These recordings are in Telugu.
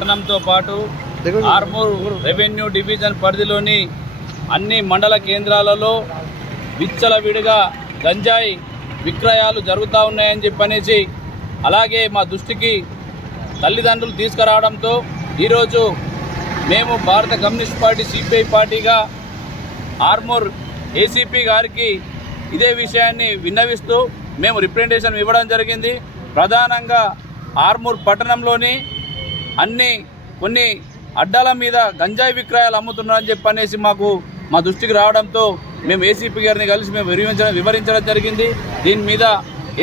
పట్టణంతో పాటు ఆర్మూర్ రెవెన్యూ డివిజన్ పరిధిలోని అన్ని మండల కేంద్రాలలో విచ్చలవిడిగా గంజాయి విక్రయాలు జరుగుతూ ఉన్నాయని చెప్పనేసి అలాగే మా దృష్టికి తల్లిదండ్రులు తీసుకురావడంతో ఈరోజు మేము భారత కమ్యూనిస్ట్ పార్టీ సిపిఐ పార్టీగా ఆర్మూర్ ఏసీపీ గారికి ఇదే విషయాన్ని విన్నవిస్తూ మేము రిప్రజెంటేషన్ ఇవ్వడం జరిగింది. ప్రధానంగా ఆర్మూర్ పట్టణంలోని కొన్ని అడ్డాల మీద గంజాయి విక్రయాలు అమ్ముతున్నారని చెప్పనేసి మా దృష్టికి రావడంతో మేము ఏసీపీ గారిని కలిసి మేము వివరించడం జరిగింది. దీని మీద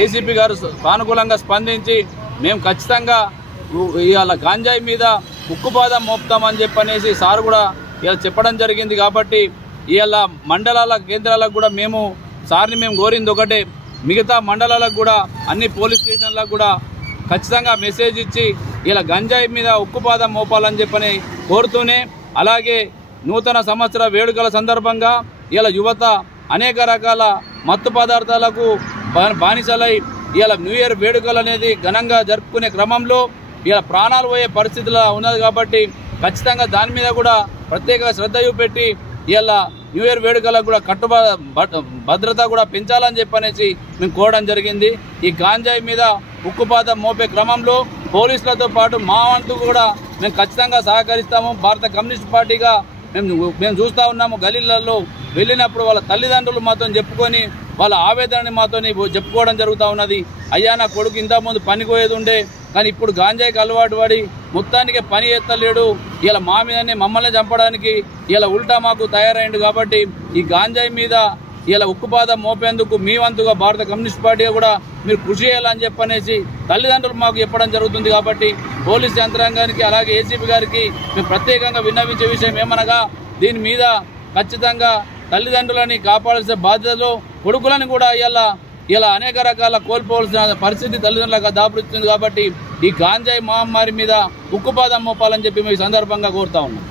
ఏసీపీ గారు సానుకూలంగా స్పందించి మేము ఖచ్చితంగా ఇవాళ గంజాయి మీద ఉక్కుపాదం మోపుతామని చెప్పనేసి సార్ కూడా ఇవాళ చెప్పడం జరిగింది. కాబట్టి ఇవాళ మండలాల కేంద్రాలకు కూడా మేము కోరింది ఒకటే, మిగతా మండలాలకు కూడా అన్ని పోలీస్ స్టేషన్లకు కూడా ఖచ్చితంగా మెసేజ్ ఇచ్చి ఇలా గంజాయి మీద ఉక్కుపాదం మోపాలని చెప్పని కోరుతూనే, అలాగే నూతన సంవత్సర వేడుకల సందర్భంగా ఇలా యువత అనేక రకాల మత్తు పదార్థాలకు బానిసలై ఇలా న్యూ ఇయర్ వేడుకలు అనేది ఘనంగా జరుపుకునే క్రమంలో ఇలా ప్రాణాలు పోయే పరిస్థితులు ఉన్నది. కాబట్టి ఖచ్చితంగా దాని మీద కూడా ప్రత్యేక శ్రద్ధ చూపెట్టి ఇలా న్యూ ఇయర్ వేడుకలకు కూడా భద్రత కూడా పెంచాలని చెప్పనేసి మేము కోరడం జరిగింది. ఈ గాంజాయి మీద ఉక్కుపాదం మోపే క్రమంలో పోలీసులతో పాటు మా వంతు కూడా మేము ఖచ్చితంగా సహకరిస్తాము. భారత కమ్యూనిస్ట్ పార్టీగా మేము చూస్తూ ఉన్నాము. గలీలలో వెళ్ళినప్పుడు వాళ్ళ తల్లిదండ్రులు మాతో చెప్పుకొని వాళ్ళ ఆవేదనని మాతో చెప్పుకోవడం జరుగుతూ ఉన్నది. అయ్యా నా కొడుకు ఇంతకుముందు పనిపోయేది ఉండే, కానీ ఇప్పుడు గాంజాయికి అలవాటు పడి మొత్తానికి పని ఎత్తలేడు, ఇలా మా మీదనే మమ్మల్ని చంపడానికి ఇలా ఉల్టా మాకు తయారైండు. కాబట్టి ఈ గాంజాయి మీద ఇలా ఉక్కుపాదం మోపేందుకు మీ వంతుగా భారత కమ్యూనిస్ట్ పార్టీగా కూడా మీరు కృషి చేయాలని చెప్పనేసి తల్లిదండ్రులు మాకు చెప్పడం జరుగుతుంది. కాబట్టి పోలీస్ యంత్రాంగానికి అలాగే ఏసీపీ గారికి మేము ప్రత్యేకంగా విన్నవించే విషయం ఏమనగా, దీని మీద ఖచ్చితంగా తల్లిదండ్రులని కాపాడాల్సిన బాధ్యతలో కొడుకులను కూడా ఇలా అనేక రకాల కోల్పోవాల్సిన పరిస్థితి తల్లిదండ్రులకు దాపురిస్తుంది. కాబట్టి ఈ గాంజాయి మహమ్మారి మీద ఉక్కుపాదం మోపాలని చెప్పి మేము ఈ సందర్భంగా కోరుతా ఉన్నాం.